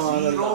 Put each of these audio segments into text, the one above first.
0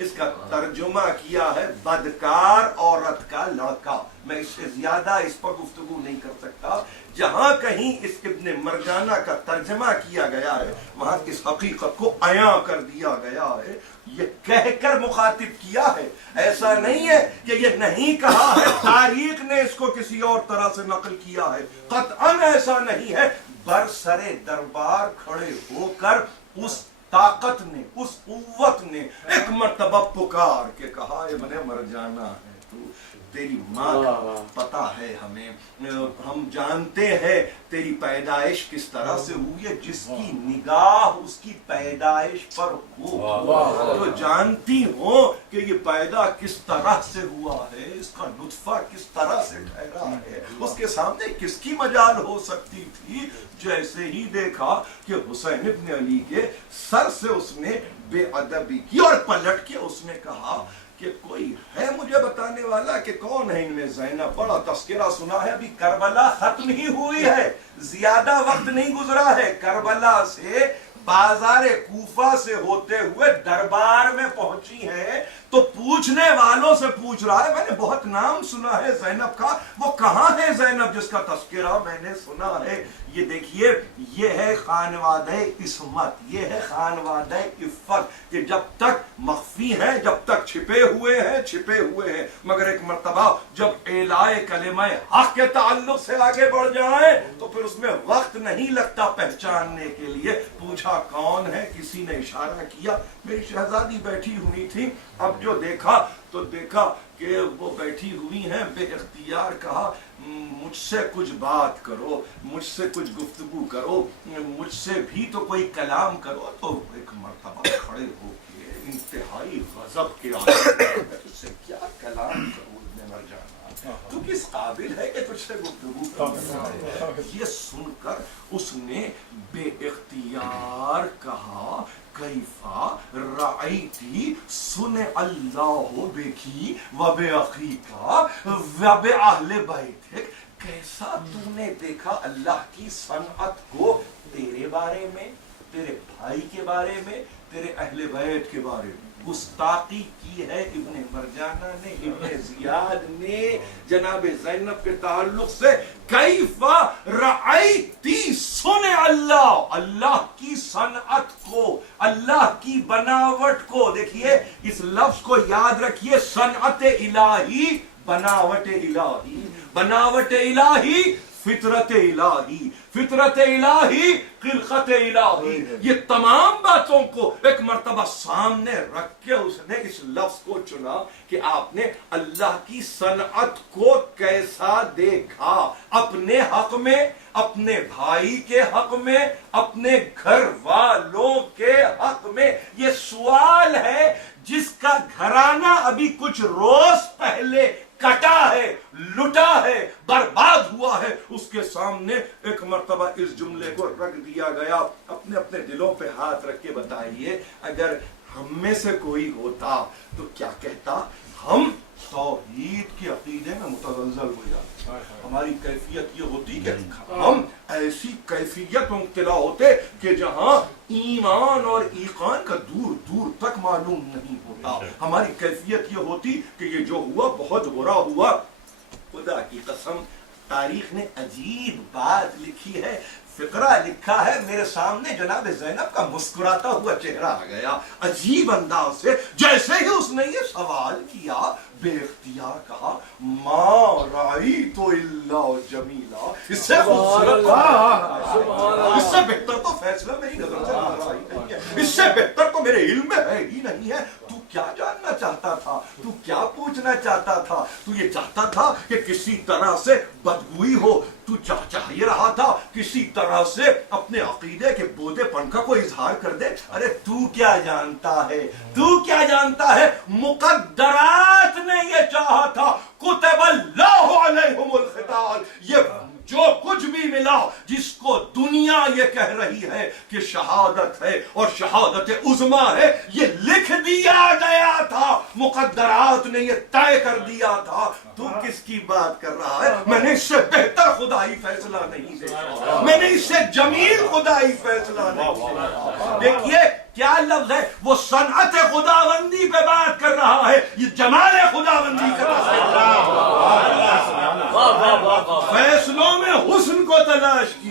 اس کا ترجمہ کیا ہے بدکار عورت کا لڑکا. میں اس سے زیادہ اس پر گفتگو نہیں کر سکتا. جہاں کہیں اس ابن مرجانہ کا ترجمہ کیا گیا ہے وہاں اس حقیقت کو عیاں کر دیا گیا ہے. یہ کہہ کر مخاطب کیا ہے, ایسا نہیں ہے کہ یہ نہیں کہا ہے, تاریخ نے اس کو کسی اور طرح سے نقل کیا ہے, قطعاً ایسا نہیں ہے. برسرے دربار کھڑے ہو کر اس طاقت نے, اس قوت نے ایک مرتبہ پکار کے کہا ابن مرجانہ ہے تو, تیری ماں کا پتا ہے ہمیں, ہم جانتے ہیں تیری پیدائش کس طرح سے ہوئی ہے. جس کی نگاہ اس کی پیدائش پر ہو تو جانتی ہو کہ یہ پیدا کس طرح سے ہوا ہے, اس کا نطفہ کس طرح سے ٹھہرا ہے. اس کے سامنے کس کی مجال ہو سکتی تھی. جیسے ہی دیکھا کہ حسین ابن علی کے سر سے اس نے بے ادبی کی اور پلٹ کے اس نے کہا کہ کوئی ہے مجھے بتانے والا کہ کون ہے ان میں زینب. بڑا تذکرہ سنا ہے, ابھی کربلا ختم ہی ہوئی ہے, زیادہ وقت نہیں گزرا ہے. کربلا سے بازار کوفہ سے ہوتے ہوئے دربار میں پہنچی ہے تو پوچھنے والوں سے پوچھ رہا ہے, میں نے بہت نام سنا ہے زینب کا, وہ کہاں ہے زینب جس کا تذکرہ میں نے سنا ہے. یہ دیکھیے, یہ ہے خانوادہ عصمت, یہ ہے خانوادہ عفت کہ جب تک مخفی ہیں, جب تک چھپے ہوئے ہیں, مگر ایک مرتبہ جب اعلائے کلمہ حق کے تعلق سے آگے بڑھ جائیں تو پھر اس میں وقت نہیں لگتا پہچاننے کے لیے. پوچھا کون ہے, کسی نے اشارہ کیا, میری شہزادی بیٹھی ہوئی تھی. اب جو دیکھا تو دیکھا کہ وہ بیٹھی ہوئی ہیں, بے اختیار کہا مجھ سے کچھ بات کرو, مجھ سے کچھ گفتگو کرو, مجھ سے بھی تو کوئی کلام کرو. تو ایک مرتبہ کھڑے ہو کے انتہائی غضب کے آگے اس سے کیا کلام کرو ابن مرجانہ, تو کس قابل ہے کہ تجھ سے گفتگو کرنا. یہ سن کر اس نے بے اختیار کہا کیفا رأیتی سن اللہ بکی و بے اخیکا و بے اہل بیتک, کیسا تو نے دیکھا اللہ کی صنعت کو تیرے بارے میں, تیرے بھائی کے بارے میں, تیرے اہل بیت کے بارے میں. گستاخی کی ہے ابن مرجانہ نے, ابن زیاد نے جناب زینب کے تعلق سے. کیف رأیتی سن اللہ, اللہ کی صنعت کو, اللہ کی بناوٹ کو. دیکھیے اس لفظ کو یاد رکھیے, صنعت الہی, بناوٹ الہی, بناوٹ الہی, فطرت الہی, فطرت الہی, خلقت الہی. یہ تمام باتوں کو ایک مرتبہ سامنے رکھ کے اس نے اس لفظ کو چنا کہ آپ نے اللہ کی صنعت کو کیسا دیکھا اپنے حق میں, اپنے بھائی کے حق میں, اپنے گھر والوں کے حق میں. یہ سوال ہے جس کا گھرانہ ابھی کچھ روز پہلے کٹا ہے, لٹا ہے, برباد ہوا ہے, اس کے سامنے ایک مرتبہ اس جملے کو رکھ دیا گیا. اپنے اپنے دلوں پہ ہاتھ رکھ کے بتائیے, اگر ہم میں سے کوئی ہوتا تو کیا کہتا؟ ہم توحید کے عقیدے میں متزلزل ہو جاتے. ہماری کیفیت یہ ہوتی کہ ہم ایسی کیفیت مبتلا ہوتے کہ جہاں ایمان اور ایقان کا دور دور تک معلوم نہیں ہوتا. ہماری کیفیت یہ ہوتی کہ یہ جو ہوا بہت برا ہوا. خدا کی قسم تاریخ نے عجیب بات لکھی ہے, فقرہ لکھا ہے, میرے سامنے جناب زینب کا مسکراتا ہوا چہرہ آ گیا عجیب انداز سے. جیسے ہی اس نے یہ سوال کیا بے اختیار کہا ما رأیت الا جمیلا. اس سے خوبصورت, اس سے بہتر تو فیصلہ میری نظر سے گزرا ہی نہیں ہے, اس سے بہتر تو میرے علم میں ہے ہی نہیں ہے. تو کیا جاننا چاہتا تھا, تو کیا پوچھنا چاہتا تھا؟ تو یہ چاہتا تھا کہ کسی طرح سے بدگوئی ہو, تو چاہ یہ رہا تھا کسی طرح سے اپنے عقیدے کے بودے پن کا کوئی اظہار کر دے. ارے تو کیا جانتا ہے, تو کیا جانتا ہے؟ مقدرات نے یہ چاہا تھا, کتب اللہ علیہم القتال. یہ جو کچھ بھی ملا, جس کو دنیا یہ کہہ رہی ہے کہ شہادت ہے اور شہادت عظما ہے, یہ لکھ دیا گیا تھا, مقدرات نے یہ طے کر دیا تھا. تو کس کی بات کر رہا ہے؟ میں نے اس سے بہتر خدائی فیصلہ نہیں دیکھا, میں نے اس سے جمیل خدائی فیصلہ نہیں دیکھا. دیکھیے کیا لفظ ہے؟ وہ صنعت خداوندی پہ بات کر رہا ہے، یہ جمال خداوندی کا فیصلوں میں حسن کو تلاش کی،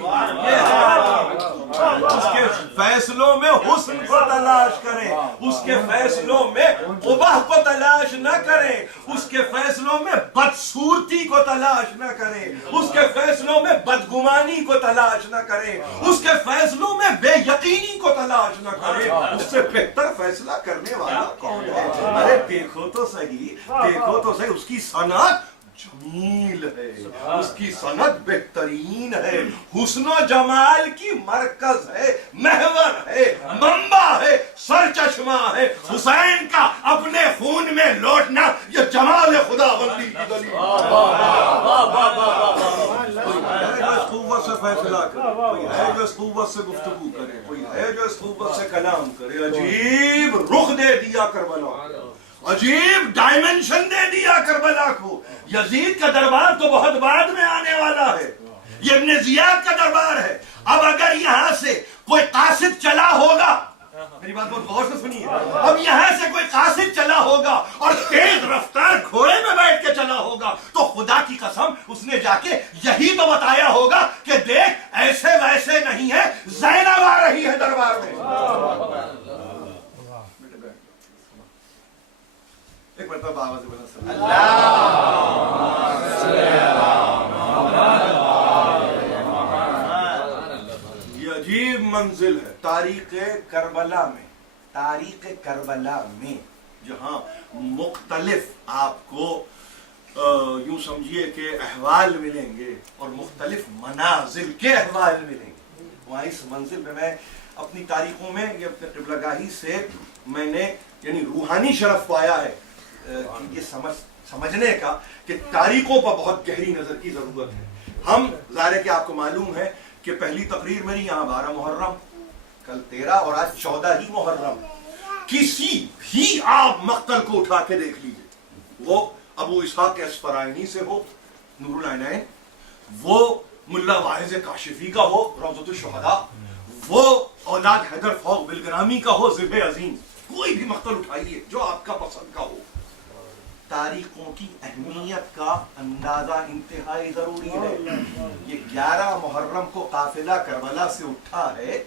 اس کے فیصلوں میں حسن کو تلاش کریں، اس کے فیصلوں میں قبح کو تلاش نہ کریں، اس کے فیصلوں میں بدصورتی کو تلاش نہ کریں، اس کے فیصلوں میں بدگمانی کو تلاش نہ کریں، اس کے فیصلوں میں بے یقینی کو تلاش نہ کریں۔ اس سے بہتر فیصلہ کرنے والا کون ہے؟ ارے دیکھو تو صحیح، دیکھو تو صحیح، اس کی صنعت جمیل ہے، اس کی صنعت بہترین ہے، حسن و جمال کی مرکز ہے، محور ہے، منبع ہے، سر چشمہ ہے۔ حسین کا اپنے خون میں لوٹنا یہ جمال خداوندی کی دلیل ہے۔ اس قوت سے فیصلہ کرے، کوئی ہے جو اس قوت سے گفتگو کرے، کوئی ہے جو اس قوت سے کلام کرے۔ عجیب رخ دے دیا کربلا، عجیب ڈائمنشن دے دیا کربلا کو۔ یزید کا دربار تو بہت بعد میں آنے والا ہے، یہ ابن زیاد کا دربار ہے۔ اب اگر یہاں سے کوئی قاصد چلا ہوگا، میری بات بہت غور سے سنیے، اب یہاں سے کوئی قاصد چلا ہوگا اور تیز رفتار گھوڑے میں بیٹھ کے چلا ہوگا تو خدا کی قسم اس نے جا کے یہی تو بتایا ہوگا کہ دیکھ ایسے ویسے نہیں ہے، زینب آ رہی ہے دربار میں۔ ایک مرتبہ آواز بلند صلی اللہ۔ یہ عجیب منزل ہے تاریخ کربلا میں، تاریخ کربلا میں جہاں مختلف آپ کو یوں سمجھیے کہ احوال ملیں گے اور مختلف منازل کے احوال ملیں گے، وہاں اس منزل میں میں اپنی تاریخوں میں یہ اپنے قبلہ گاہی سے میں نے یعنی روحانی شرف پایا ہے یہ سمجھنے کا کہ تاریخوں پر بہت گہری نظر کی ضرورت ہے۔ ہم ظاہر ہے کہ آپ کو معلوم ہے کہ پہلی تقریر میری یہاں 12 محرم، کل 13 اور آج 14 ہی محرم۔ کسی بھی آپ مقتل کو اٹھا کے دیکھ لیجئے، وہ ابو اسحاق اصفرائینی سے ہو نور العینین، وہ ملا واعظ کاشفی کا ہو روضۃ الشہداء، وہ اولاد حیدر فوق بلگرامی کا ہو ذبح عظیم، کوئی بھی مقتل اٹھائیے جو آپ کا پسند کا ہو۔ تاریخوں کی اہمیت کا اندازہ انتہائی ضروری ہے۔ یہ 11 محرم کو قافلہ کربلا سے اٹھا ہے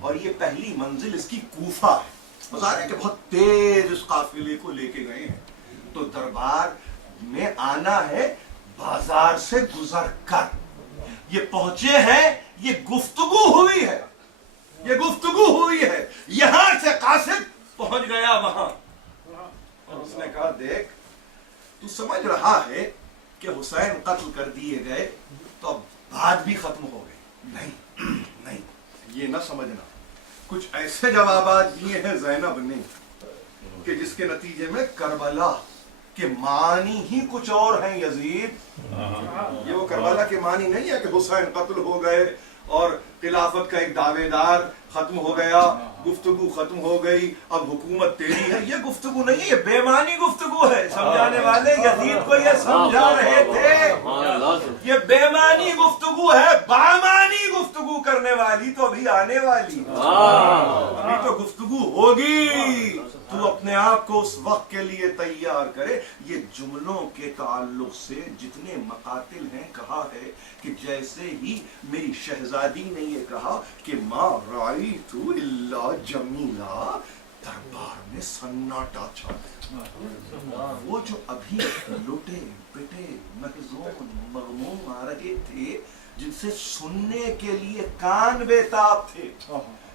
اور یہ پہلی منزل اس کی کوفہ ہے۔ ظاہر ہے کہ بہت تیز اس قافلے کو لے کے گئے ہیں، تو دربار میں آنا ہے بازار سے گزر کر، یہ پہنچے ہیں، یہ گفتگو ہوئی ہے، یہ گفتگو ہوئی ہے، یہاں سے قاصد پہنچ گیا وہاں اور اس نے کہا دیکھ تو سمجھ رہا ہے کہ حسین قتل کر دیے گئے تو اب بات بھی ختم ہو گئی، نہیں نہیں، یہ نہ سمجھنا، کچھ ایسے جوابات دیے ہیں زینب نے کہ جس کے نتیجے میں کربلا کے معنی ہی کچھ اور ہیں۔ یزید یہ وہ کربلا کے معنی نہیں ہے کہ حسین قتل ہو گئے اور خلافت کا ایک دعوے دار ختم ہو گیا، گفتگو ختم ہو گئی، اب حکومت تیری ہے، یہ گفتگو نہیں ہے، یہ بے معنی گفتگو ہے۔ سمجھانے والے یزید کو یہ سمجھا رہے تھے، یہ بے معنی گفتگو ہے، بامانی گفتگو کرنے والی تو ابھی آنے والی، ابھی تو گفتگو ہوگی، تو اپنے آپ کو اس وقت کے لیے تیار کرے۔ یہ جملوں کے تعلق سے جتنے مقاتل ہیں کہا ہے کہ جیسے ہی میری شہزادی نے یہ کہا کہ ما رأیت الا جمیلا، دربار میں سناٹا چھا گیا۔ وہ جو ابھی لٹے پٹے محزون مغموم آ رہے تھے، جن سے سننے کے لیے کان بے تاب تھے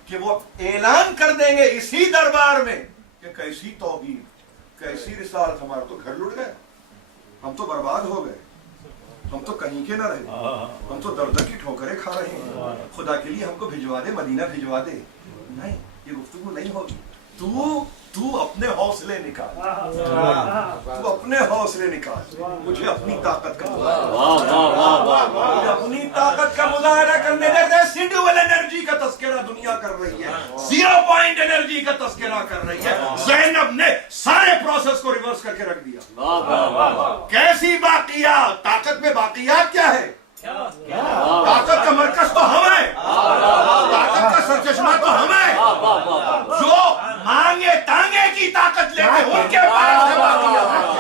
کہ وہ اعلان کر دیں گے اسی دربار میں کہ کیسی توحید، کیسی رسالت، ہمارا تو گھر لٹ گئے، ہم تو برباد ہو گئے، ہم تو کہیں کے نہ رہے، ہم تو درد کی ٹھوکریں کھا رہے ہیں، خدا کے لیے ہم کو بھجوا دے، مدینہ بھجوا دے۔ نہیں، یہ گفتگو نہیں ہوگی، تو اپنے حوصلے نکال، تو اپنے حوصلے نکال، مجھے اپنی طاقت کا اپنی طاقت کا مظاہرہ کرنے دے۔ ریسیڈیول انرجی کا تذکرہ دنیا کر رہی ہے، 0 پوائنٹ انرجی کا تذکرہ کر رہی ہے۔ زینب نے سارے پروسیس کو ریورس کر کے رکھ دیا۔ کیسی باقیات، طاقت میں باقیات کیا ہے؟ طاقت کا مرکز تو ہم ہے، طاقت کا سرچشمہ تو ہم ہے، جو ان کے پاس جمع کیا